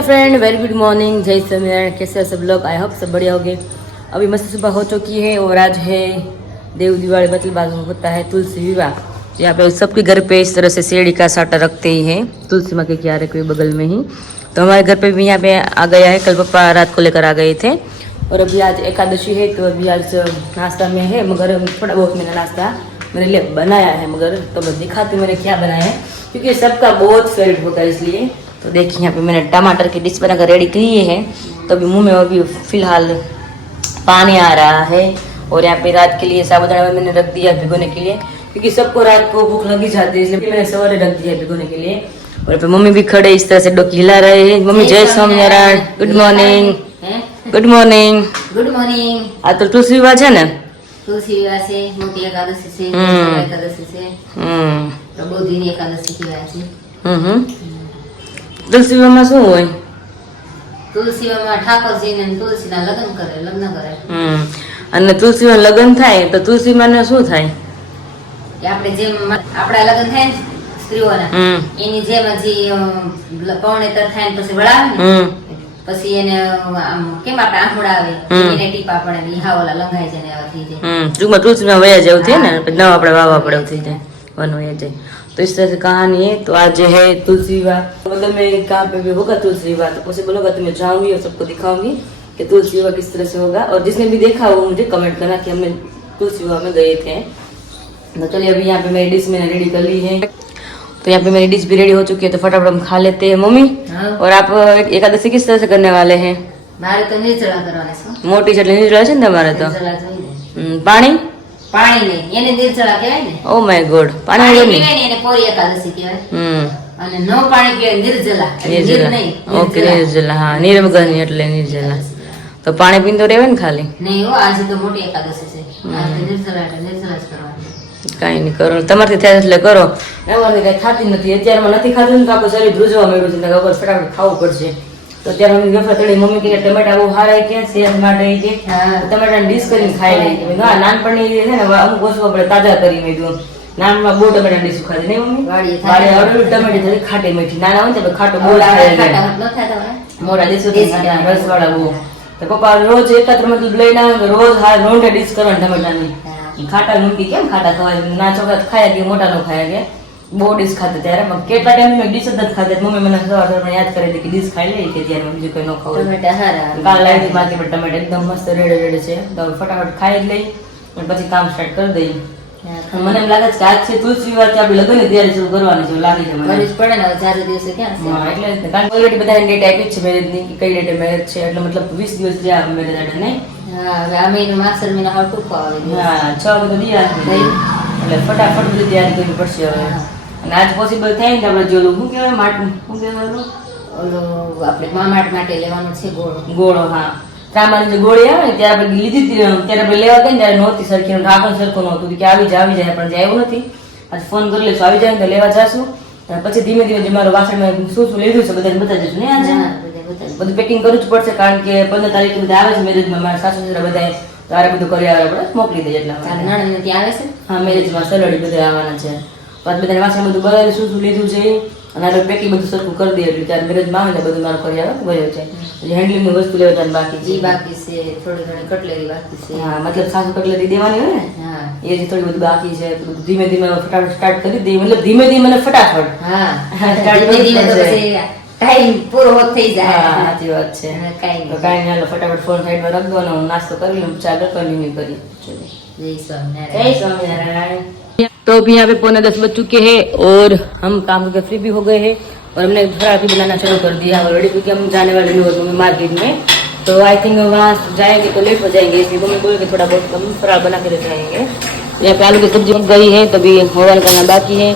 Hello friend, very good morning, जय स्वामीनारायण। कैसे हो सब लोग? आई होप सब बढ़िया होंगे। अभी मस्त सुबह हो चुकी है और आज है देव दिवाली, मतलब आज होता है तुलसी विवाह। यहाँ पे सबके घर पे इस तरह से शेरडी का साटा रखते ही हैं, तुलसी माँ के क्यारे के बगल में ही। तो हमारे घर पे भी यहाँ पे आ गया है, कल पापा रात को लेकर आ गए थे। और अभी आज एकादशी है तो अभी आज नाश्ता में है, मगर थोड़ा बहुत मैंने नाश्ता मेरे लिए बनाया है, मगर तो मैं दिखाती हूँ मैंने क्या बनाया है, क्योंकि सबका बहुत फेवरेट होता है इसलिए। तो देखिए यहाँ पे मैंने टमाटर की डिश बनाकर रेडी की है। तो अभी मुंह में अभी फिलहाल पानी आ रहा है। और यहाँ पे रात के लिए साबुदाना मैंने रख दिया भिगोने के लिए, क्योंकि सबको रात को भूख लगी जाती है, इसलिए मैंने सवारे रख दिया भिगोने के लिए। और पे मम्मी भी खड़े इस तरह से डोकी हिला रहे हैं। मम्मी जय Swaminarayan, good morning. Good morning. Good morning. आ तो तुलसी विवाह है ना, तुलसी विवाह से, मोटी एकादशी से, एकादशी से, प्रबोधिनी एकादशी की વાત છે। तुलसी विवाह में શું હોય? तुलसी विवाह ઠાકોરજી ને તુલસીના લગ્ન કરે। અને તુલસી માં લગ્ન થાય તો તુલસી માં શું થાય? કે આપણે જેમ આપણા લગ્ન થાય ને સ્ત્રીઓના, એની જેમ હજી પૌણેતર થાય ને પછી વળાવે ને, પછી એને આમ કેમ આપણે આંખોડા આવે એને ટીપા પડે ને હાવલા લંઘાઈ જાય ને આવા થઈ જાય। ટૂંકમાં તુલસી માં વયા જવું છે ને, પછી નવા આપણે વાવા પડે થઈ જાય, वन वया जाए। तो इस तरह से कहानी है। तो आज है तुलसी विवाह, मतलब मैं कहाँ पे भी होगा तुलसी विवाह तो पॉसिबल होगा तो मैं जाऊंगी और सबको दिखाऊंगी कि तुलसी विवाह किस तरह से होगा। और जिसने भी देखा वो मुझे कमेंट करना कि हम तुलसी विवाह में गए थे। तो चलिए अभी यहाँ पे मेरी डिश मैंने रेडी कर ली है। तो यहाँ पे मेरी डिश भी रेडी हो चुकी है, तो फटाफट हम खा लेते हैं। मम्मी और आप एकादशी किस तरह से करने वाले हैं? मारे तो निर्जला करवाने से, मोटी चटनी निर्जला है તમારે તો પાણી પાણી ને એને નિર્જળા કહેવાય ને। ઓ માય ગોડ, પાણી વગર નહીં એને કોરી એકાદશી કહેવાય। અને નો પાણી પીએ નિર્જલા, નીર નહીં। ઓકે, નિર્જલા, હા, નીર વગરની એટલે નિર્જલા। તો પાણી પીને તો રહેવે ને ખાલી? નહીં હો, આજે તો મોટી એકાદશી છે, આજે નિર્જલા એટલે નિર્જલા જ કરવાની। કાંઈ નહીં કરો, તમારથી થાય એટલે કરો, અમારથી કઈ થતી નથી। અત્યારમાં નથી ખાતું ને તો આપણું શરીર ધ્રુજવા માંડ્યું છે, ખબર ફટાફટ ખાવું પડશે। तो ત્યારે મમ્મી ગફા તળી, મમ્મી કે ટમેટા બહુ સારા કે સેહત માટે કે ટમેટાની ડીશ કરીને ખાઈ લઈ। હા, નાનપણની છે ને અમુક વસ્તુ આપણે તાજા કરી મેં નાનમાં બહુ ટમેટા ડીશ ખાધી નહીં મમ્મી? વાડી ટમેટી થોડી ખાટી મીઠી, નાના હોય ને ખાટો બહુ મોટા ડીશ રસ વાળા બહુ। તો પપ્પા રોજ એકત્ર મતલબ લઈને આવે રોજ હાર રોંઢે ડીશ કરવાની ટમેટાની। ખાટા મૂકી કેમ ખાટા ખવાય, ના છોકરા ખાયા કે મોટા નો ખાયા કે બહુ ડીશ ખાતા। ત્યારે કેટલા ટાઈમ મેં ડીશ જ નથી ખાતા, મમ્મી મને સવારમાં યાદ કરી હતી કે ડીશ ખાઈ લઈ કે ત્યારે બીજું કઈ ન ખાવું। ટમેટા હારા કાલ લાવી હતી માર્કેટ પર ટમેટા એકદમ મસ્ત રેડ છે, તો ફટાફટ ખાઈ જ લઈ અને પછી કામ સ્ટાર્ટ કરી દઈએ। મને એમ લાગે છે કે આજ છે તુલસી વિવાહ, આપણે લગ્નની તૈયારી શરૂ કરવાની છે લાગે છે મને। કરવી જ પડે ને, હવે ચાર દિવસે ક્યાં છે? હા, એટલે કારણ કે ઓલરેડી બધાને ડેટ આપી જ છે મેરેજની કે કઈ ડેટે મેરેજ છે, એટલે મતલબ 20 દિવસ જ્યાં મેરેજ આડે નહીં। હા, હવે આ મહિનો માસર મહિનો હાવ ટૂંકો આવે છે। હા, 6 બધું દિયા એટલે ફટાફટ બધી તૈયારી કરવી પડશે હવે। અને આજ પોસિબલ થાય ને આપણે જોલું શું કહેવાય માટું, શું કહેવાય ઓલો આપણે મામાટ માટે લેવાનું છે ગોળો। હા, ત્રાંબાની જે ગોળી આવે ને ત્યારે આપણે લીધી હતી, ત્યારે આપણે લેવા ગઈ ને ત્યારે નહોતી સરખી, ઢાંકણ સરખું નહોતું કે આવી જાય પણ જે આવ્યું નથી। આજે ફોન કરી લઈશું, આવી જાય ને તો લેવા જશું। પછી ધીમે ધીમે જે મારું વાસણમાં શું શું લીધું છે બધાને બતાવી દઈશું ને। આજે બધું પેકિંગ કરવું જ પડશે, કારણ કે 15 તારીખે બધા આવે છે મેરેજમાં, મારા સાસુ સસરા બધા તારે બધું કરી આવે આપણે મોકલી દઈએ એટલા નણંદ ત્યાં આવે છે। હા, મેરેજમાં સલડી બધા આવવાના છે, પછી બધાને વાસણ બધું બગાડી શું શું લીધું છે અને આપણે પેકિંગ બધું સરખું કરી દઈએ એટલે ત્યારે મેરેજમાં આવે ને બધું મારું કરી આવે ભર્યો છે। હેન્ડલિંગની વસ્તુ લેવાની બાકી છે, બાકી છે થોડી ઘણી કટલેરી બાકી છે। હા, મતલબ સાસુ કટલેરી દેવાની હોય ને, હા, એ જ થોડી બધું બાકી છે। ધીમે ધીમે ફટાફટ સ્ટાર્ટ કરી દઈએ, મતલબ ધીમે ધીમે મને ફટાફટ હા સ્ટાર્ટ કરી દઈએ તો પછી ટાઈમ પૂરો હોત થઈ જાય। હા, સાચી વાત છે। કાંઈ નહીં, ફટાફટ ફોન સાઈડમાં રખ દો અને હું નાસ્તો કરી લઉં, ચાલો કન્ટિન્યુ કરીએ। जय स्वामीनारायण। जय स्वामीनारायण। तो अभी यहाँ पे 9:45 बज चुके हैं और हम काम करके फ्री भी हो गए हैं और हमने फरार भी बनाना शुरू कर दिया ऑलरेडी, क्योंकि हम जाने वाले लोग हैं मार्केट में। तो आई थिंक वहाँ जाएंगे तो लेट हो जाएंगे, इसलिए मम्मी बोले कि थोड़ा बहुत हम फरार बना के लेते आएंगे। यहाँ पे आलू की सब्जी बन गई है, तो अभी हवन करना बाकी है।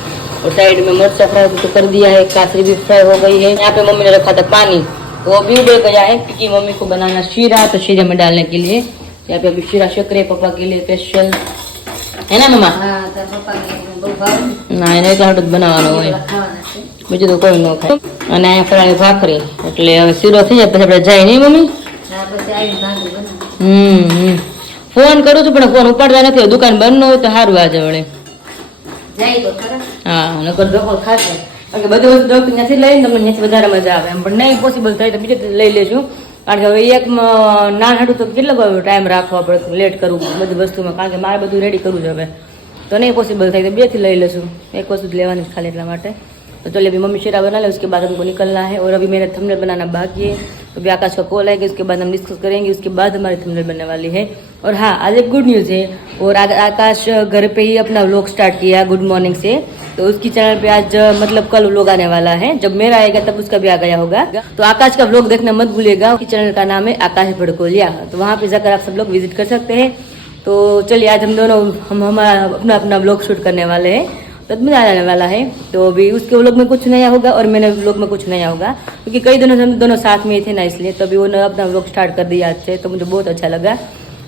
और साइड में मिर्चा फ्राई तो कर दिया है, कासरी भी फ्राई हो गई है। यहाँ पे मम्मी ने रखा था पानी, तो वो भी उड़े गया है, क्योंकि मम्मी को बनाना शीरा, तो शीरा में डालने के लिए यहाँ पे अभी शीरा शक्कर है पापा के लिए स्पेशल, है ना मम्मा? हाँ, तो पापा के બહુ ભાવ ના એને એટલા હાટું જ બનાવવાનો હોય, બીજું તો કોઈ ન ખાય। અને અહીંયા ફરાળી ભાખરી, એટલે હવે શીરો થઈ જાય પછી આપણે જાય નહીં મમ્મી? હા, પછી આવી ભાખરી બનાવ। ફોન કરું છું પણ ફોન ઉપાડતા નથી, દુકાન બંધ ન હોય તો સારું આજે વળે જાય તો ખરા। હા, નકર ધોકો ખાશે કારણ કે બધી વસ્તુ ડોક્ટર ત્યાંથી લઈને તમને ત્યાંથી વધારે મજા આવે એમ, પણ નહીં પોસિબલ થાય તો બીજે લઈ લેશું. કારણ કે હવે એક નાન હાટું તો કેટલો ટાઈમ રાખવો પડે, લેટ કરવું બધી વસ્તુમાં, કારણ કે મારે બધું રેડી કરવું છે હવે, तो नहीं पॉसिबल था तो 2 थी ले लेसूँ, एक वस्तु लेवानी खाली એટલા માટે. तो चलिए अभी मम्मी शीरा बना ले, उसके बाद हमको निकलना है. और अभी मेरा थंबनेल बनाना बाकी है, तो अभी आकाश का कॉल आएगा, उसके बाद हम डिस्कस करेंगे, उसके बाद हमारी थंबनेल बनने वाली है. और हाँ, आज एक गुड न्यूज़ है. और आकाश घर पे ही अपना व्लॉग स्टार्ट किया गुड मॉर्निंग से, तो उसकी चैनल पे आज मतलब कल व्लॉग आने वाला है. जब मेरा आएगा तब उसका भी आ गया होगा. तो आकाश का व्लॉग देखना मत भूलिएगा. उसकी चैनल का नाम है आकाश भड़कोलिया, तो वहाँ पे जाकर आप सब लोग विजिट कर सकते हैं. तो चलिए आज हम दोनों हमारा अपना अपना व्लॉग शूट करने वाले हैं, तो मजा आने वाला है. तो अभी उसके व्लॉग में कुछ नया होगा और मेरे व्लॉग में कुछ नया होगा, क्योंकि कई दिनों से हम दोनों साथ में ही थे ना, इसलिए. तो अभी उन्होंने अपना व्लॉग स्टार्ट कर दिया आज से, तो मुझे बहुत अच्छा लगा.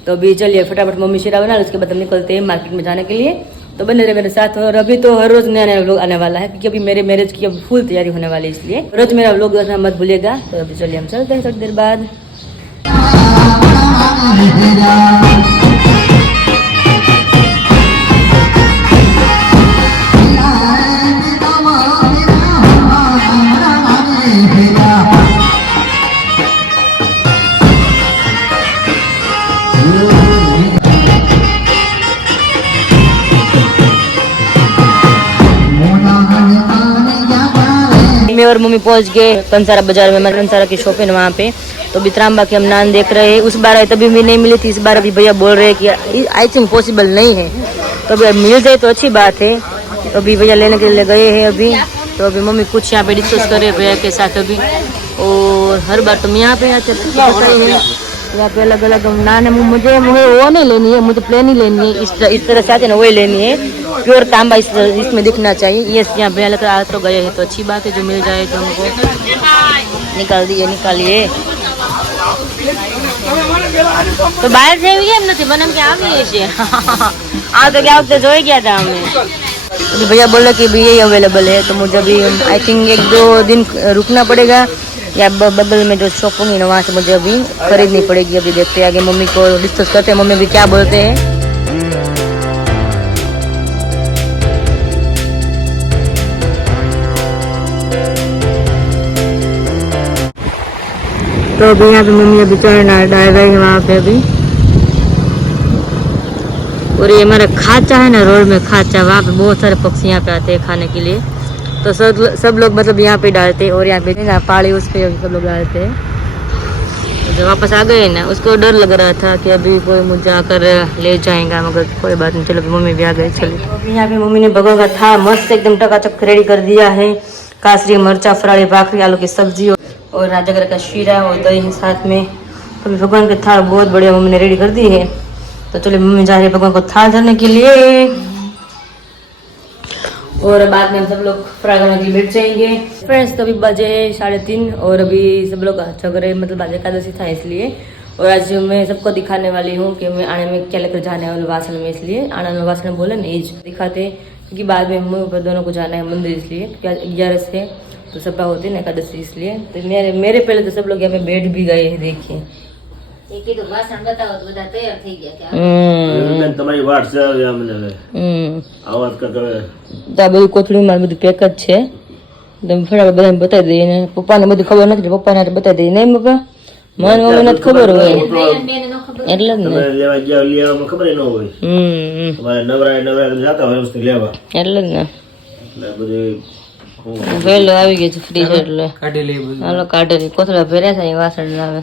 तो अभी चलिए फटाफट मम्मी शीरा बना, उसके बाद हम निकलते हैं मार्केट में जाने के लिए. तो बने रहे मेरे साथ. और अभी तो हर रोज नया नया व्लॉग आने वाला है, क्योंकि अभी मेरे मैरिज की अब फुल तैयारी होने वाली है, इसलिए रोज मेरा व्लॉग देखना मत भूलिएगा. तो अभी चलिए हम चलते हैं थोड़ी देर बाद. मैं और मम्मी पहुंच गए कंसारा बाजार में, हमारे कंसारा की शॉप है वहाँ पे. तो अभी त्रांबा की हम नान देख रहे हैं. उस बार आए तभी भी नहीं मिली थी, इस बार अभी भैया बोल रहे हैं कि आई थिंक पॉसिबल नहीं है, तो अभी मिल जाए तो अच्छी बात है. तो अभी भैया लेने के लिए गए हैं अभी. तो अभी मम्मी कुछ यहाँ पे डिस्कस करे भैया के साथ अभी. और हर बार तो मैं यहाँ पे आते हैं, यहाँ पे अलग अलग नान है. मुझे वो नहीं लेनी है, मुझे प्लेन ही लेनी है. इस तरह से आते हैं ना, वही लेनी है. प्योर तांबा इसमें दिखना चाहिए. ये यहाँ पे अलग आ तो गए हैं, तो अच्छी बात है, जो मिल जाए तो हमको. निकालिए. तो બહાર જેવી એમ નથી મને એમ કે આવીએ છીએ. આ તો क्या वक्त જોઈ ગયા था हमें. अभी भैया बोला कि भी यही अवेलेबल है, तो मुझे अभी आई थिंक 1-2 दिन रुकना पड़ेगा, या बगल में जो शॉप होंगी ना वहाँ से मुझे अभी खरीदनी पड़ेगी. अभी देखते हैं आगे, मम्मी को डिस्कस करते हैं, मम्मी भी क्या बोलते हैं. तो अभी यहाँ पे मम्मी अभी चढ़ना डाल रही है वहाँ पे अभी. और ये हमारा खाचा है ना, रोड में खाचा, वहाँ पे बहुत सारे पक्षी यहाँ पे आते हैं खाने के लिए. तो सब लोग मतलब यहाँ पे डालते हैं. और यहाँ पे ना पाड़ी उस पे सब लोग डालते हैं. तो जब वापस आ गए ना, उसको डर लग रहा था कि अभी कोई मुझे आकर ले जाएगा, मगर कोई बात नहीं. चलो मम्मी भी आ गई. चलिए अभी यहाँ पे मम्मी ने भगवान का था मस्त एकदम टकाटक रेडी कर दिया है. कासरी, मरचा, फराड़ी, भाखरी, आलू की सब्जी और राजागर का शीरा और दही है साथ में. तो अभी भगवान के थाल बहुत बढ़िया मम्मी ने रेडी कर दी है. तो चलिए मम्मी जा रही है भगवान को थाल धरने के लिए. और बाद में हम सब लोग फ्राई करने के लिए बैठ जाएंगे. फ्रेंड्स तो अभी बजे 3:30 और अभी सब लोग झगड़े मतलब आज एकादशी था इसलिए. और आज मैं सबको दिखाने वाली हूँ कि मैं आने में क्या लेकर जाने वाले वासन में, इसलिए आने में वासन बोले ना एज दिखाते, क्योंकि बाद में हम ऊपर दोनों को जाना है मंदिर, इसलिए 11 से तो सभा होती है ना एकादशी, इसलिए. तो मेरे पहले तो सब लोग यहाँ पे बैठ भी गए हैं. देखिए તમારી વાટ છે અમને આવાજ કરે તો આ બધું કોથળીમાં બધું પેક જ છે. તમે ફટાફટ બધાને બતાવી દઈએ ને. પપ્પાને બધું ખબર નથી, પપ્પાને બતાવી દઈએ નહીં પપ્પા. મને મમ્મીને જ ખબર હોય એટલે જ ને. લેવા ગયા લેવામાં ખબર ન હોય. તમારે નવરાય જતા હોય વસ્તુ લેવા એટલે જ ને. એટલે બધું વહેલો આવી ગયો છે ફ્રીજ, એટલે હાલો કાઢી કોથળા ભર્યા થાય વાસણ આવે.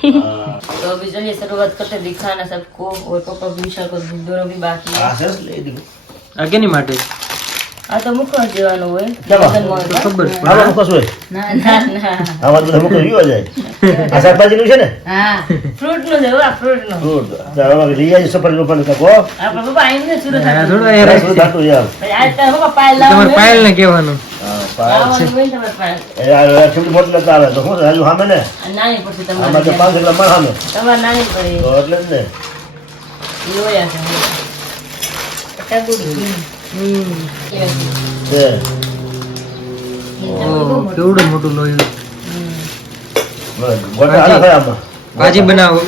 तो अभी चलिए शुरुआत करते दिखाना सबको. और पापा विशाल को दोनों भी बाकी है. આગે ની માટે આ તો મુખવા જેવાનું હોય. ખબર આવા મુખસ હોય ના ના ના, આવા બધું મુખસ રીવા જાય. આ શાકભાજી નું છે ને? હા ફ્રૂટ નું છે. આ ફ્રૂટ નું ફ્રૂટ આવા રીયા જે સફર ઉપર કો આપણા પપ્પા આઈને સુરત થોડો એ રસ ધાતું યાર. આજ તો પપ્પા પાયલ લાવ. તમારે પાયલ ને કહેવાનું. હા પાયલ છે તમારે પાયલ. એ આ છોટી મોટી લતા આવે તો હું હજુ સામે ને નાની પડશે તમારે. આમાં તો 5 કિલો માં સામે તમારે નાની પડે તો એટલે જ ને લોયા છે. પટાગુડી છે કેવડું મોટું લોહી. બસ ગોટા આલા થાય આમાં ભાજી બનાવો.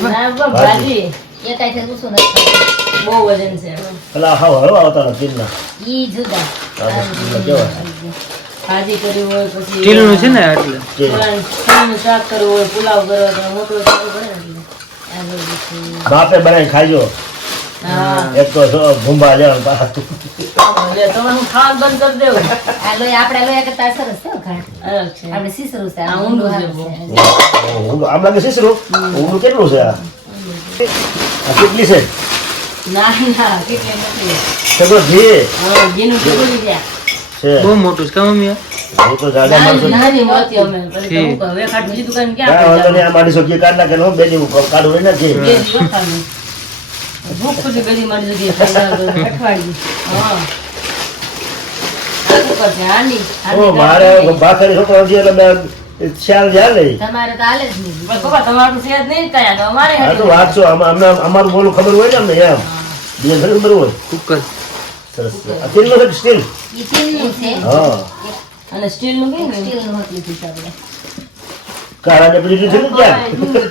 ભાજી એ કાંઈ થતું શું નથી. બહુ વજન છે. પેલા હાવ હળવા આવતા ને તીનના ઈ જુદા. કેવા ભાજી કરી હોય પછી સ્ટીલનું છે ને એટલે સ્ટીલનું શાક કરવું હોય પુલાવ કરો તો મોટું શાક પડે ને એટલે આ બધું છે. બાપે બનાવી ખાજો હા એક તો જો ભૂંબા લેવાનું પાછા. એટલે તમારું ખાવાનું બંધ કરી દેવું આ લોહી આપણે લોહી કરતા સરસ છે હો ઘાટ. અલગ છે આપણે સીસરું છે આ આ ઊંડું ઊંડું છે હારું બહુ. છે. આમ લાગે શીશરું ઊંડું કેટલું છે આ કેટલી છે ના ના કેટલે નથી સગો ઘી હવે ઘીનું ઢગલું જ્યાં છે બહુ મોટું છે કામ હું તો જાડા માણસો નાની મોતી અમે પછી તો હું કહું, હવે ખાટ બીજી દુકાન ક્યાં કાંઈ વાંધો આપણે નહીં, આ મારી સબ્જી કાઢ નાખે ને બેની કાઢું હોય નથી બે દિવસ ખાલી. ભૂખ પછી બધી મારી જગ્યાએ ખાઈ જાય તો અઠવાડિયું. હા. આ શું કરશે? હાંડી. ઓ હાંડી મારે કાઢી. ભાખરી છોકરો છે એટલે મેં ખ્યાલ જ્યાં લઈ તમારે તો હાલે જ નહીં. પણ પપ્પા તમારું સેજ નહીં થાય તો અમારે આ તો હાંડી. વાંચો અમારું બોલું ખબર હોય ને અમને એમ બીજા ઘણી ખબર હોય કુકર સરસ આ તેલનો છે સ્ટીલ ઈ ટીનનું છે હા અને સ્ટીલનું કઈ ને સ્ટીલનું હતું લીધું છે આપણે. કાળાને પેલી લીધું ને ક્યાં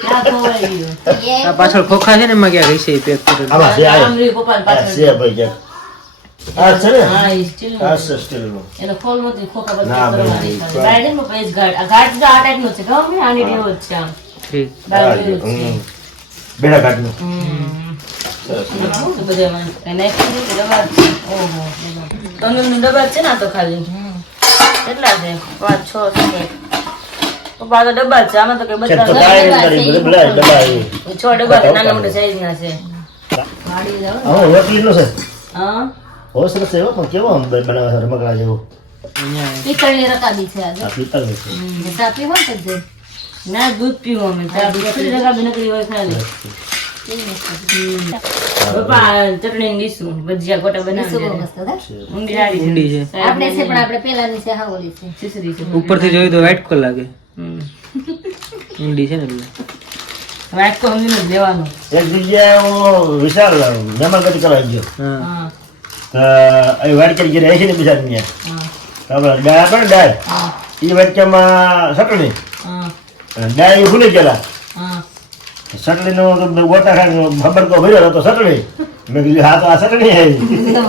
ત્યાં ખવાઈ ગયું. એ આ પાછળ ખોખા છે ને એમાં ક્યાં રહેશે પેક કરેલું આમાં છે આ આમ રહ્યું પપ્પાને આ પાછળ. છે ભાઈ ક્યાંક આ છે ને હા, એ સ્ટીલનું આ છે. છે સ્ટીલનું એનો ખોલ નથી ખોખા બધા ના, કરવાની ભાઈ, ખાલી. ગાય છે ને પપ્પા, એ જ ઘાટ. આ ઘાટ જો આ ટાઈપનો છે ખબર ને? આની જેવો જ છે આમ. ઠીક દાળ હા, જેવું જ છે. હમ. બેડા ઘાટનું શું છે બધે એમાં? કઈ નાખ્યું છે કે ડબ્બા જ છે? ઓહો, ડબ્બા. તંદૂરનું ડબ્બા જ છે ને આ તો ખાલી. કેટલા છે? 5, 6 છે. પપ્પા આ તો ડબ્બા જ છે. આમાં તો કઈ છે તો બધા કાંઈ નથી. નહીં કરી, બધા ડબ્બા આવી. 6 ડબ્બા છે, નાના મોટા સાઈઝના છે. વાળી જાવ ને. આમાં રોટલીનો છે હા. બહુ સરસ છે હો, પણ કેવો આમ બનાવે છે રમકડા જેવું અહીંયા પિત્તળની રકાબી છે આ જો. આ પિત્તળનું છે ને ચા પીવો ને તો જ જાય. ના, દૂધ પીવું અમે. ચા કેટલી જગ્યા બી નકરી હોય ખાલી. પપ્પા આ ચટણી દીશું ભજીયા ગોટા ઈ શું બહુ બનાવી મસ્ત હતા. ઊંડી સારી ઊંડી છે. આપણે છે પણ આપણે પેલાની છે હા ઓલી છે. છીછરી છે. ઉપરથી જોયું તો વ્હાઈટ કલર લાગે હમ. ઊંડી છે ને એટલે વાટકો સમજીને જ લેવાનો. એક જગ્યાએ હું વિશાલ મહેમાનગતિ કરવા ગયો હા હા તો એ વાટકી ઘેર છે ને બિચારી હા આપણે દાળ આપણે દાળ હા એ વાટકામાં ચટણી હા અને દાળ એ ભૂલી ગયેલા હા ચટણીનો ગોટા ખાઈને ખબર તો ભર્યો હતો ચટણી મેં કીધું હા તો આ ચટણી આવી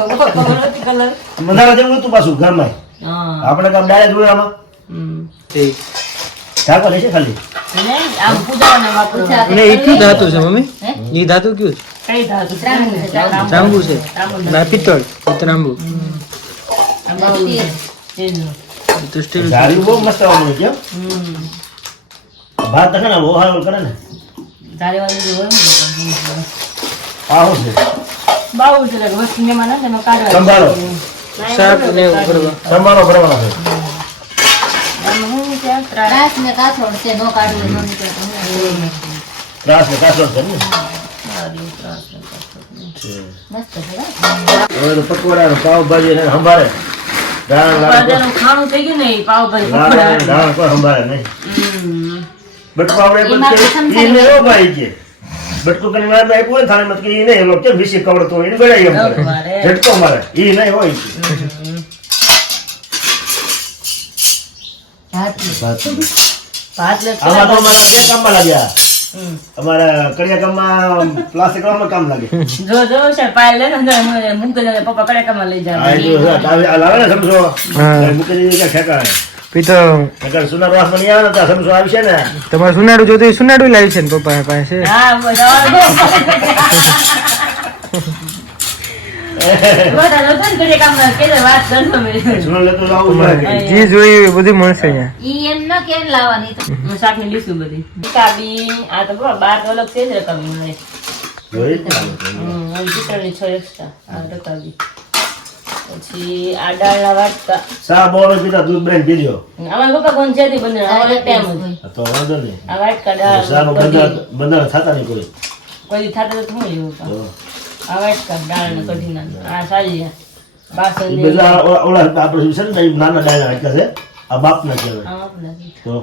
ખબર હતી કલર. મસાલા જેવું હતું પાછું ઘરમાં હા આપણે કામ દાળ જોયું આમાં હમ. ઠીક ઢાંકો લેશે ખાલી અને આમ પૂજાને વાપરવાનું. અને એ કયું ધાતુ છે મમ્મી એ ધાતુ કયું છે કઈ ધાતુ? ત્રાંબુ છે, ત્રાંબુ છે ત્રાંબુ. ના પિત્તળ ત્રાંબુ આમાં સ્ટીલ. સ્ટીલનું. એ તો સ્ટીલ ઝાડી બહુ મસ્ત આવવાનું કેમ હમ. ભાત છે ને બહુ હારું કરે ને ધારેવાળી જે હોય ને બધા. આ શું છે બાવું છે એટલે વસ્તુ મહેમાન આવે ને એમાં કાઢવા. સંભાળો. ના, શાક એમ ને એવું કાઢવા. કરવા. સંભારો ભરવાનો છે આમાં શું છે? ત્રાસ. ત્રાસ ને કાથોડ છે નો કાઢવું નો નીકળે તો હું. ત્રાસ ને કાસળ છે ને ત્રાસ. મસ્ત છે હો. હવે તો પકોડા ને પાવભાજી ને સંભાળે દાળ લાગે બધાનું ખાણું થઈ ગયું ને એ પાવભાજી દાળ પકોડા. દાળ કોઈ સંભાળે નહીં હમ. બટકો આપણે પણ એમાં કે પ્રથમ ઈ ને એવો ભાઈ કે બટકો કરીને મારે આપ્યું હોય ને થાળીમાં તો કે ઈ નહીં એલો કેમ વિસી કવડતો હોય એને ગળાઈ એમ કરે મારે. ઝટકો મારે ઈ નહીં હોય કે. હાથની. ભાત લે આમાં તો અમારે ક્યાં કામમાં લાગ્યા હમ. અમારા કડિયા કામમાં પ્લાસ્ટિક કામમાં કામ લાગે જો જો છે પાય લે ને મૂકી દે પપ્પા કડેકામાં લઈ આ જાય. એટલું છે. આ લાવે ને સમજો હા. મૂકી દીધી ક્યાં ઠેકાણે પીતો નકર સુના વાસમાં નહીં આવે ને ત્યાં સમજો આવશે ને તમારે સુનાડું જોતું હોય, સુનાડું લાવી છે ને પપ્પા પાસે હા બધા બધા લોકો ને કડેકામાં કે વાત કરતો મેં. સુના લેતો તો આવું લાગે જે જોયું એ બધું મળશે અહીંયા ઈ એમ ન કેમ લાવવાની તો હું શાકની લીસું બધી કાબી આ તો બરાબર બાર તો અલગ છે જ રકાબી મળે. જોઈ જ ને. અને ચિકનની 6 એક્સ્ટ્રા આ રકાબી. પછી આ દાળના વાટકા. સા બોલો પીતા દૂધ બ્રેન પીજો અમારા પપ્પા કોણ છે બને અમારે ટાઈમ જ. તો વાંધો નહીં આ વાટકા દાળ સાનું કઢી. બંધારણ થતા નહીં કોઈ કોઈ દી થાતું તો શું લેવું તો આ વાટકા દાળ ને કઢીના આ સારી એ બાસણ બધા ઓલા આપણે છે ને નાના ડાયના એટલા છે આ બાપના કહેવાય તો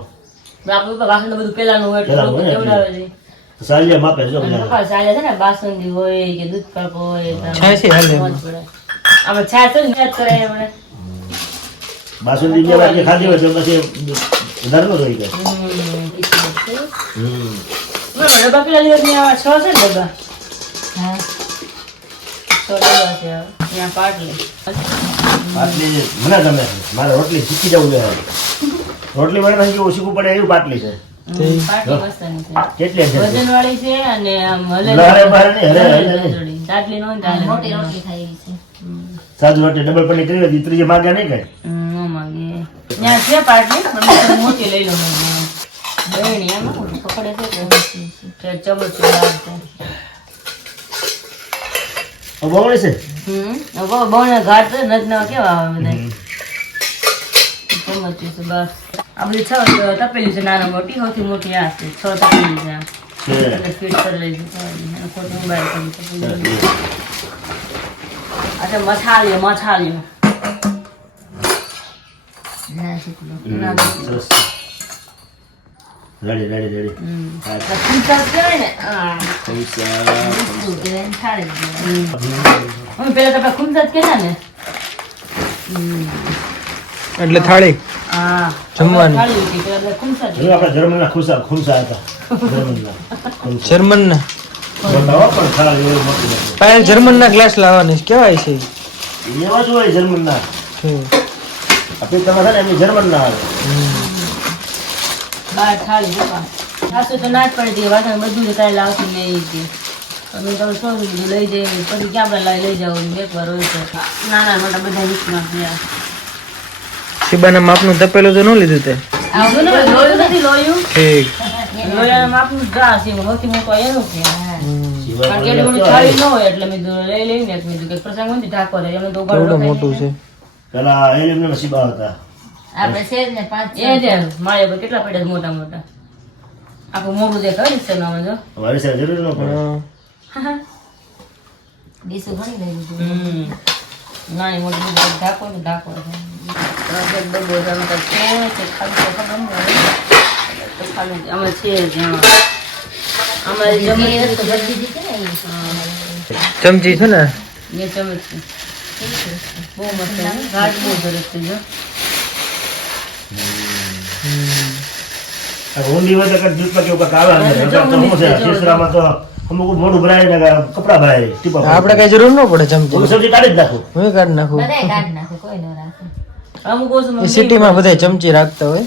આપડે બાસણ બધું પેલાનું હોય એટલે પેલાનું લોકો હોય એટલે. કેવડાવે છે. સાલિયા માપે જો અને પપ્પા ચાલે છે ને બાસુંદી હોય કે દૂધ પાક હોય તો છાશ એ હાલે. મોજ પડે. આમાં છાશ હોય ને યાદ કરાય એમણે. બાસુંદી બે વાગે ખાધી હોય તો પછી વધારે ન રહી જાય પીસી છે. હમ ડબ્બા પેલા દિવસની આવા 6 છે ને ડબ્બા હા 6 ડબ્બા છે અહીંયા પાટલી પાટલી મને ગમે છે. મારે રોટલી શીખી જવું જોઈએ. રોટલી મને કેવું શીખવું પડે એવું પાટલી છે. પાટલી મસ્તની છે. કેટલી છે? વજનવાળી છે અને આમ હલે લહેરે બહાર નહીં, હલે હલે નહીં. જોડી. દાટલી નો હોય ને તો હાલે. મોટી રોટલી થાય એવી છે. સાદું રોટલી ડબલ પની કરી હતી, ત્રીજે માગ્યા નહીં કઈ. નો માંગે. ત્યાં છે પાટલી પણ મેં થોડી મોટી લઈ લઉં મેં. બેણી એમ પકડે છે કે ચમચ બહાર છે. બમણી છે. બહુ ઘાટ છે નજના કેવા આવે બધા. ચમચ છે બસ. આ બધી 6 તપેલી છે નાના મોટી, સૌથી મોટી આ છે. 6 તપેલી છે આ. એટલે ફીટ કરી લઈશું અને ખોટું મોબાઈલ કરી. અચ્છા મછાલીઓ ના શીખલો. સરસ. Ready ready ready. ખુમસાદ કહેવાય ને. હા. શું કહેવાય? થાળી કહેવાય. અમે પેલા તો આપણે ખુમસાદ કહેતા ને. એટલે થાળી હા. જમવાની. થાળી હતી પેલા આપણે ખુમસાદ જો આપણે જર્મનના ખુમસા હતા. જર્મનના ખુમસા. જર્મન ના બતાવો પણ ખાલી એવું મોટું નથી. પાસે જર્મન ના ગ્લાસ લાવવાની કેવાય છે એવા જ હોય જર્મનના. આપણે તમારે ને એમની જર્મનના આવે. બાર થાળી જવા સાસુ તો ના જ પડી હતી વાસણ બધું જ કાંઈ લાવતી નહીં હતી. અમે તો શું કીધું લઈ જઈએ પછી ક્યાં આપણે લઈ જવું એક વાર હોય છે નાના મોટા બધા મિક્સમાં ગયા. શિબાના માપનું તપેલું તો ન લીધું તે આવતું ને લોયું નથી લોયું ઠીક લોયાના માપનું જ ઘા છે સૌથી મોટો એનું છે. કારણ કે એટલી મોટી થાળી ન હોય એટલે મેં કીધું લઈ લઈને મેં કીધું કે પ્રસંગ હોય ને ઢાકો રહે અમે તો ઉગાડો કેવડું મોટું છે પેલા એલ્યુમિનિયમ શીબા હતા. આપણે છે જ ને 5 એ છે મારે પર કેટલા પડ્યા છે મોટા મોટા આખું મોટું દેખાય ને સર આમાં જો મારી સાથે જરૂર ન પડે. ડીશું ઘણી લઈ લીધું. નાની મોટી બધી ઢાકો ને ઢાકો ડબ્બો તમે તો છે કે ખાલી તો ખબર નહીં ખાલી અમે છે જ્યાં અમારે જમીન તો બધી દીધી ને એ. ચમચી છે ને ये चम्मच बહુ મસ્ત છે ઘાટ બહુ સરસ છે જો આ ઊંડી હોય તો કઈ દૂધમાં કેવું કાંઈક આવે અંદર. અંદર તો શું છે, શીશડામાં તો અમુક મોઢું ભરાય ને કપડા ભરાય ટીપા ભરાય. આપણે કઈ જરૂર ન પડે હું ચમચી સબ્જી કાઢી જ નાખું. હું કાઢી નાખું બધાય કાઢી નાખે, કોઈ ન રાખે. અમુક ઓછું એ સિટીમાં બધા ચમચી રાખતા હોય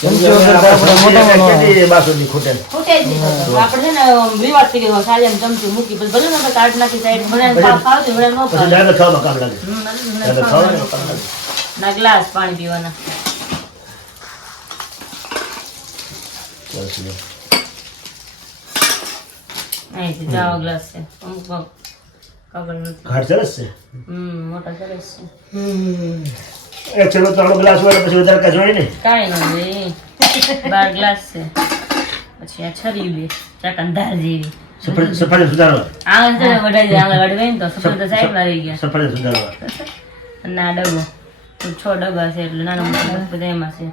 ચમચી વગર તો આપણે મોટામાં ન આવે. કેટલી બાસુંદી ખૂટે. ખૂટે જ નહીં તો. આપણે છે ને રિવાજ થઈ ગયો સારી એમ ચમચી મૂકી પછી ભલે ને આપણે કાઢ નાખી સાઈડ ભલે ખાવતી ભલે ન પછી ખાવે ડાયરેક્ટ ખાવામાં કામ લાગે. ડાયરેક્ટ ખાવાનું કામ લાગે. ના ગ્લાસ પાણી પીવાના બસ લે. અહીંથી જાવા ગ્લાસ છે અમુક ખબર નથી ઘાટ સરસ છે. મોટા સરસ છે એક ચલો ત્રણ ગ્લાસ હોય પછી વધારે કાંઈ જોઈએ નહીં. કાંઈ ન જોઈએ 12 ગ્લાસ છે પછી આ છરી બે ચકંદાર જેવી સફરજન સુધારવા. આંગળ છે ને વઢાઈ જાય આંગળ વઢવે ને તો સફરજન સાઈડમાં રહી ગયા સફરજન સુધારવા. અને આ ડબ્બો તો 6 ડબ્બા છે એટલે નાના મોટા box બધા એમાં છે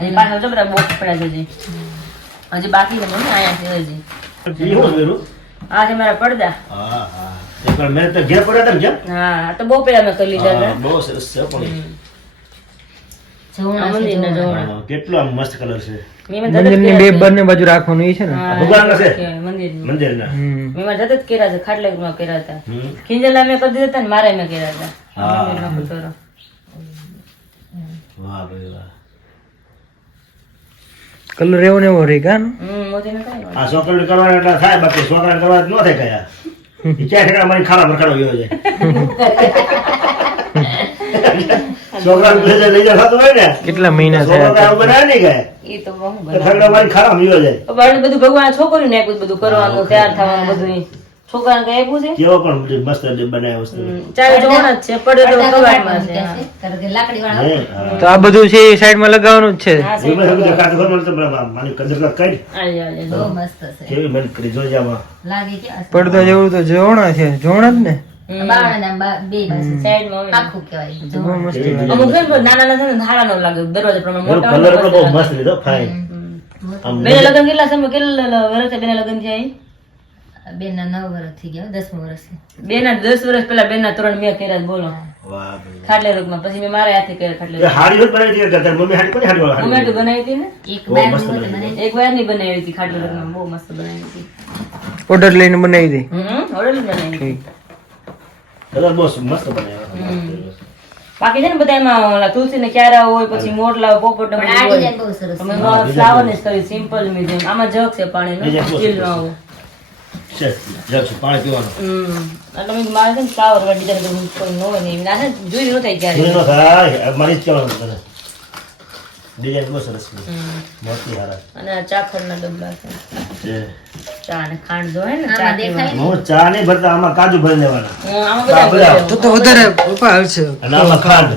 હજી પાછળ તો બધા બોક્સ પડ્યા છે હજી બાકી છે મમ્મી અહીંયા છે હજી એ શું કર્યું? આ છે મારા પડદા હા હા. એકવાર મેં તો ઘેર પડ્યા હતા ને કેમ? હા આ તો બહુ પેલા મેં કરી લીધા હા, હતા બહુ સરસ છે પણ. આ મંદિરના જવણા હા, કેટલો આમ મસ્ત કલર છે. મેં મંદિરની બે બંને બાજુ રાખવાનું એ છે ને ભગવાનના છે? મંદિરના મંદિરના. મેં મારા જત જ કર્યા છે ખાટલામાં કર્યા હતા હમ. ખીંજલા મેં કરી દીધા હતા ને મારે મેં કર્યા હતા હા. મંદિરનો કટોરો. વાહ ભાઈ વાહ. કલર એવો ને એવો રહી કા મોદીને કાંઈ વાંધો આ છોકરીને કરવાના એટલા થાય, બાકી છોકરાને કરવા ન થાય કયા. ઈ ક્યાં ઠેકાણા મારી ખાડા પર ખાડો ગયો છે. છોકરાને લઈ જાય થતું હોય ને. કેટલા મહિના છોકરો થયા આવું બનાવે નહીં કાંઈ. ઈ તો બહુ તો બનાવે. ઠેકાણા મારી ખાડામાં ગયો જાય. બાળને બધું ભગવાન છોકરીને આપ્યું બધું કરવાનું તૈયાર થવાનું બધું ઈ. છોકરાને કઈ આપ્યું છે કેવો પણ બધું મસ્ત બનાવે વસ્તુ. ચારે જવાના જ છે પડ્યો તો પડદા કબાટમાં છે કહેશે. કારણ કે લાકડી વાળા હે, હા. તો આ બધું છે એ સાઈડમાં લગાવવાનું જ છે હા એમાં બધું દેખાતું ખરું મને તો મારી કદરત કરી. બહુ મસ્ત છે. કેવી મન કરી જોજે આમાં. લાગે કેવા છે. પડદા જેવું તો જોણા છે જોણા જ ને બારણાના બે બાજુ. સાઈડમાં હોય. આખું કહેવાય. બહુ મસ્ત લાગે. અમુક છે ને પણ નાના નાના છે ને ધારા નો લાગે દરવાજા પ્રમાણે એનો મોટા કલર હોય પણ ને બહુ મસ્ત મસ્ત લીધો ફાઇન. આમ બેના લગ્ન કેટલા સમય કેટલા વર્ષ બેના લગ્ન થયા બેનના 9 વર્ષ થઈ ગયા, 10મું વર્ષ છે. બેના 10 વર્ષ પહેલા બેના 3 મેં કર્યા છે, બોલો વાહ ભાઈ. ખાટલે રોગમાં પછી મેં મારા હાથે કર્યા ખાટલે એ હાડી જ બનાવી દીધી તારી મમ્મી હાડી કોની હાડી વાળા ટોમેટો બનાવી હતી ને એક બહુ બાર મસ્ત નું લાગે. મને એક વાર ની બનાવી હતી ખાટલે રોગમાં બહુ મસ્ત બનાવી હતી ઓર્ડર લઈને બનાવી દે ઓર્ડર બનાવી હતી કલર બહુ મસ્ત બનાવ્યો. બાકી છે ને બધા એમાં ઓલા તુલસી ને ક્યારા હોય, પછી મોરલા પોપટ ને પણ આ બધું હોય. ડિઝાઇન બહુ સરસ અમે ફ્લાવર ને જ કર્યું સિમ્પલ મીડિયમ. આમાં જગ છે પાણી Design બહુ સ્ટીલ સરસ. નો હોય. છે જગ પાણી પીવાનું. એટલે મેં કીધું મારે છે ને ફ્લાવર વાળી ડિઝાઇન કોઈ ન હોય ને એવી ના છે ને જોઈ ન થાય ક્યારે. જૂનો થાય મારી જ કહેવાનું તને. ડિઝાઇન બહુ સરસ છે. મોટી હારા અને આ ચાખડ ના ડબ્બા છે. છે. ચા ને ખાંડ જો હે ને આમાં ચા દેખાય પીવાની. હું ચા નહીં ભરતા, આમાં કાજુ ભરી દેવાના આમાં બધા બધા. ભરી તો વધારે પપ્પા હાલશે અને આમાં ખાંડ.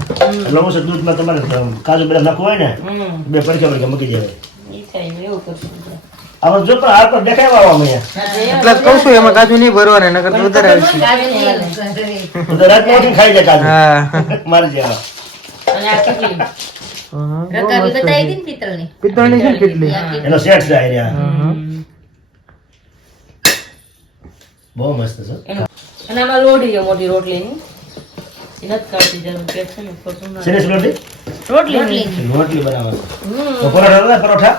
એટલે હું છે દૂધમાં તમારે કાજુ બધા નાખવું હોય ને દેવાનું. બે પડખે મૂકી દેવાય. ઈ થાય ને એવું કરશું આપણે. આમાં જો પણ હાથ પર દેખાય આવા મને એટલે જ કહું છું એમાં કાજુ નહીં ભરવાના નકર તો વધારે હાલશે કાજુ નહીં. તો રાતમાં ઉઠીને ખાઈ જાય કાજુ. હા મારી જેવા. અને આ કેટલી હા, બહુ રકાબી મસ્ત બતાવી છે. હતી ને પિત્તળની. પિત્તળની છે ને કેટલી એનો સેટ છે આ રહ્યા. હમ. બહુ મસ્ત છે. અને આમાં લોઢી છે મોટી રોટલીની. એ નથી કાઢતી જરૂર પેટ છે ને ખોટું ના. શેની રોટલી? રોટલીની. રોટલી બનાવવાની. તો પરોઠા થાય?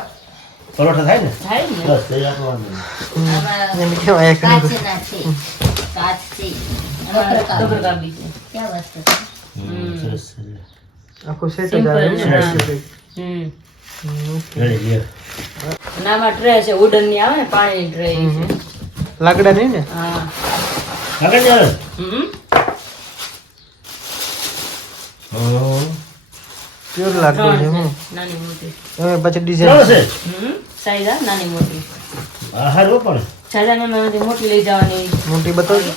પરોઠા થાય ને? થાય ને. બસ થઈ જાય આપણું વાંધો નહીં. આમાં એને કેવાય એક કાચના છે. કાચ છે. અને રકાબી. ડબલ કાબી છે. ક્યાં વસ્તુ છે? સરસ છે. આખું સેટ જ Simple આવે છે, ને. હા. હમ. રેડી છે. અને આમાં ટ્રે છે વુડન ની આવે ને પાણીની ટ્રે છે. લાકડા નહીં ને હા. આગળ ચાલો. હમ. પ્યોર લાકડું છે ત્રણ હું છે. નાની મોટી. હવે પછી ચાલો ડિઝાઇન છે. હમ. સાઈઝ આ નાની મોટી. આ હારું પણ. સાઈઝ એમાંથી મોટી લઈ જવાની. મોટી બતાવજો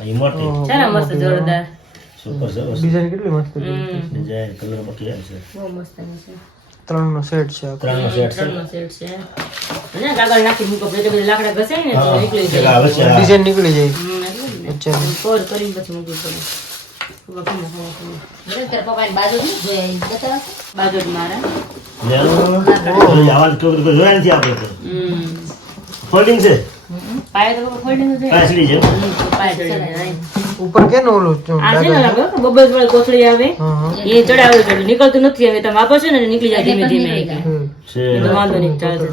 અહીં મોટી. છે ને મસ્ત જોરદાર. સુપર સરસ. ડિઝાઇન કેટલી મસ્ત છે હમ. ડિઝાઇન કલર બાકી આવે છે. બહુ મસ્ત છે. ત્રણનો સેટ છે આખો. ત્રણનો સેટ છે. ત્રણનો સેટ છે. અને કાગળ નાખી મૂકો એટલે બધી લાકડા ઘસાય ને તો હા, નીકળી એક જાય. આવે છે આ. ડિઝાઇન નીકળી જાય હમ, એટલે જ ને. અચ્છા કોર કરીને પછી મૂકવું પડે. ઉભા ખમો, ખમો, ખમો. બરાબર, તારા પપ્પાની બાજુ નહીં જોયા એ બતાવો. બાજુ જ મારા. લેવાનું. આવાજ કોઈ જોયા નથી આપણે તો. હમ. ફોલ્ડિંગ છે. પાયા તો ફોલ્ડિંગ જ છે. પાછળી છે. પાયા ચડી જાય. ઉપર કે ને ઓલું આ છે ને લાગે બબલ્સ વાળી કોથળી આવે હા હા એ ચડાવે છે એટલે નીકળતું નથી હવે તમે આપો છો ને એટલે નીકળી જાય ધીમે ધીમે હમ. છે. એટલે વાંધો નહીં ચાલશે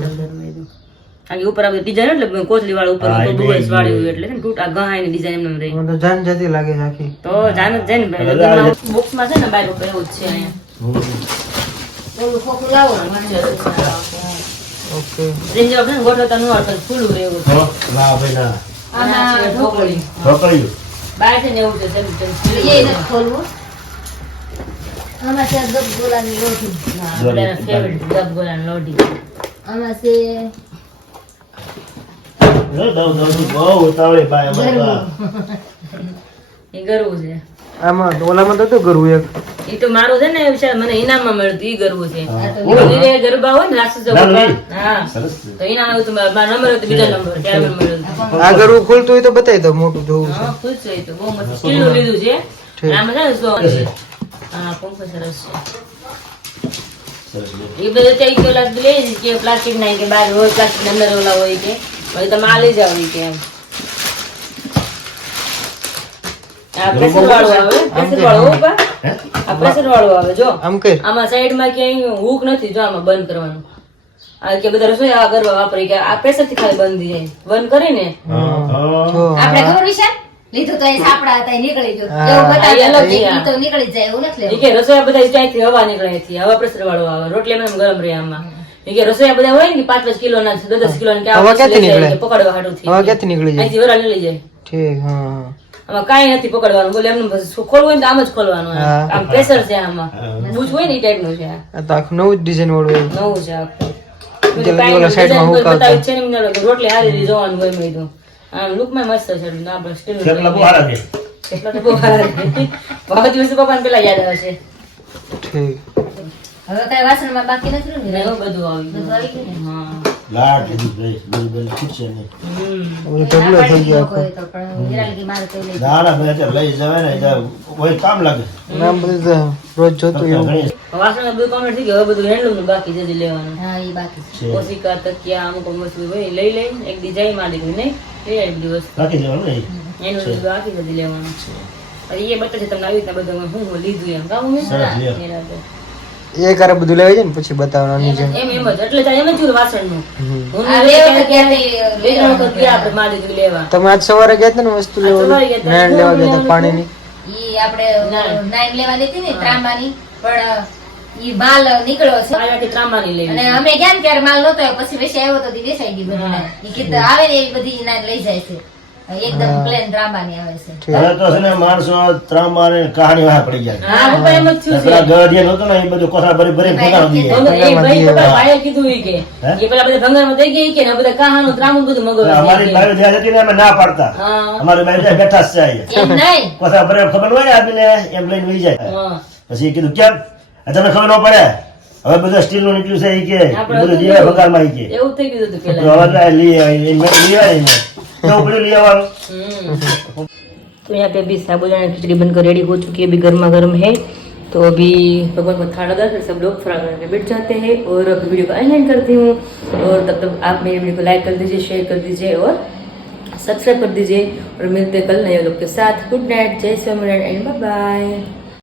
કારણ કે ઉપર આપણે ડિઝાઇન એટલે કોથળી વાળા ઉપર હા, બબલ્સ વાળી હોય એટલે છે ને તૂટ આ ગહાઈ ની ડિઝાઇન એમને રહી મને તો જાન જતી લાગે છે આખી તો જાન જ જાય ને ભાઈ બોક્સમાં છે ને બાય ઉપર એવું જ છે અહીંયા ઓલું ખોખું લાવો ઓકે રેન્જ આપણે ને ગોઠવતા ન આવડતું ખુલ્લું રહેવું હો, ના ભાઈ ના. આમાં ઢોકળી. ઢોકળિયું. બાય છે ને એવું છે એ નથી ખોલવું. આમાં છે ગબગોલાની રોટી. બધાના ફેવરિટ ગબગોલાની લોઢી આમાં છે દઉં બહુ ઉતાવળી ભાઈ અમારે તો આ. એ ગરવું છે આમાં ઓલામાં તો હતું ગરવું એક એ તો મારું છે ને વિચાર મને ઇનામમાં મળ્યું ઈ ગરવું છે હા. મંદિરે ગરબા હોય ને રાક્ષસો ના, ગરબા. નહીં. હા સરસ છે. તો ઇનામ આવ્યું હતું મારો નંબર હતો બીજો નંબર ત્યારે મને મળ્યું હતું. આ ગરવું ખુલતું હોય તો બતાવી દો મોટું જોવું છે હા ખુશ છે એ તો બહુ મસ્ત સ્ટીલનું લીધું છે ઠીક. આમાં છે ને છે. હા પંખો સરસ સરસ છે. છે એ બધું ત્યાં ઈ ઓલા લે છે કે પ્લાસ્ટિક ના કે બહાર હોય પ્લાસ્ટિક અંદર ઓલા હોય કે પછી તમે આ લઈ જાવ ઈ કે એમ આ પ્રેશર વાળું આવે પ્રેશર વાળું હો બા. હે? આ પ્રેશર વાળું આવે જો આમ કર આમાં સાઈડમાં ક્યાંય હુક નથી જો આમાં બંધ કરવાનું આ કે બધા રસોઈ આ ગરબા વાપરી કે આ પ્રેશર થી ખાલી બંધ થઈ જાય બંધ કરીને હા. જો આપણે ખબર વિશાલ લીધું તો અહીં સાપડા હતા એ નીકળી ગયું હા. એવું બતાવે આ અલગ છે. ઈ તો નીકળી જ જાય એવું નથી એ લેવું. કે રસોઈયા બધા ત્યાંથી હવા નીકળે છે હવા પ્રેશર વાળું આવે રોટલી એમ ગરમ રહે આમાં એ કે રસોઈયા બધા હોય ને 5-5 કિલોના 10-10 કિલોના કે હવા ક્યાંથી લઈ જાય નીકળે? કે પકડવા હાટું થઈ હવા ક્યાંથી નીકળી જાય અહીંથી વરા લઈ જાય ઠીક હા આમાં કાંઈ નથી પકડવાનું બોલે એમને બસ ખોલવું હોય ને તો આમ જ ખોલવાનું હા. આમ પ્રેશર છે આમાં બૂજ હોય ને એ ટાઈપનું છે આ. આ તો આખું નવું જ ડિઝાઇન વાળું એવું નવું છે આખું એટલે કાંઈ ઓલા નથી, સાઈડમાં design હુક બતાવી આવતા. છે ને એમને લાગે રોટલી હારી રીતે જોવાનું હોય મેં કીધું આમ લુકમાં મસ્ત છે આપણે સ્ટીલ થેપલા બહુ સારા છે. એટલા તો બહુ સારા છે બહુ દિવસ પપ્પાને પેલા યાદ આવશે ઠીક હવે કઈ વાસણમાં બાકી નથી રહ્યું ને ને? એવું બધું આવી બધું આવી ગયું ને? હા લાડ લીધું ભાઈ. બધું ખૂટશે નહીં. હમ ઓલું ના ઢગલો થઈ પાડી ગયો લોકો આખો એ તો પણ હિરાલ કે મારે તો લઈ ના ના ભાઈ અત્યારે લઈ જવાય ને એટલે કોઈ કામ લાગે. નામ બધું તો રોજ જોતું એવું ઘણી વાસણ બધું કમ્પ્લીટ થઈ ગયું હવે બધું હેન્ડલૂમ નું બાકી જલ્દી લેવાનું હા એ બાકી છે. છે. ઓશિકા તકિયા અમુક વસ્તુ હોય એ લઈ લઈને એક દી જઈ માં લીધું નહીં લઈ આવી બધી વસ્તુ બાકી જવાનું ને. એનું બધું બાકી જલ્દી લેવાનું હવે એ બતાવે તમને આવી રીતના બધું હું લીધું એમ કામ સરસ લ્યો. એના એક હારે બધું લેવાય છે ને પછી બતાવવાનું આની જેમ. એમ જ એટલે તો એમ જ થયું વાસણનું. હું આ બે વખત ગયા તા બે ત્રણ વખત ગયા આપણે માલ દીધું લેવા. તમે આજ સવારે ગયા હતા ને વસ્તુ લેવા સવારે ગયા હતા. નાણ લેવા ગયા હતા પાણીની. ઈ આપણે નાઈન લેવાની હતી ને ત્રાંબાની, પણ ઈ માલ નીકળ્યો છે આયાથી ત્રાંબાની લેવી. અને અમે ગયા ને ત્યારે માલ નતો આવ્યો, પછી વેચાઈ આવ્યો તો ઈ વેચાઈ ગઈ બધી નાઈન. ઈ કીધું આવે ને એવી બધી નાઈન લઈ જાય છે, એકદમ પ્લેન ત્રાંબાની આવે છે. હવે તો છે ને માણસો ત્રાંબાને કહાની વાહ પડી જાય. હા હું પણ એમ જ થયું છે. પેલા ગઢિયા નહોતો ને એ બધું કોથળા ભરી ભરી ભગાવી દીધી. એ ભાઈ પપ્પા ભાઈએ કીધું ઈ કે પેલા બધા ભંગારમાં થઈ ગયા ઈ કે ને બધા કહાનું ત્રાંબુ બધું મગજ અમારી બાઈ જ્યાં હતી ને અમે ના પાડતા. હા અમારી બાઈ જ્યાં બેઠા જ છે અહીંયા. એમ નહીં, કોથળા ભરે ખબર હોય ને આદમીને એમ લઈને વહી જાય. હા પછી કીધું કેમ આ તમને ખબર ન પડે, હવે બધું સ્ટીલ નું નીકળ્યું છે ઈ કે આપણે બધું હતું જીવે એવું. ભંગારમાં ઈ કે એવું થઈ ગયું હતું તો પેલા. હવે તો આ લઈ આવી લઈ આવી ને કેવું પડ્યું લઈ આવવાનું. तो यहाँ पे अभी साबूदाना खिचड़ी बनकर रेडी हो चुकी है, अभी गर्मा गर्म है। तो अभी भगवान को थाल लगा कर सब लोग फरार करके बैठ जाते हैं और अभी वीडियो को एंड करती हूँ। और तब तक आप मेरी वीडियो को लाइक कर दीजिए, शेयर कर दीजिए और सब्सक्राइब कर दीजिए और मिलते हैं कल नए लोग के साथ। गुड नाइट, जय स्वामीनारायण एंड बाय बाय।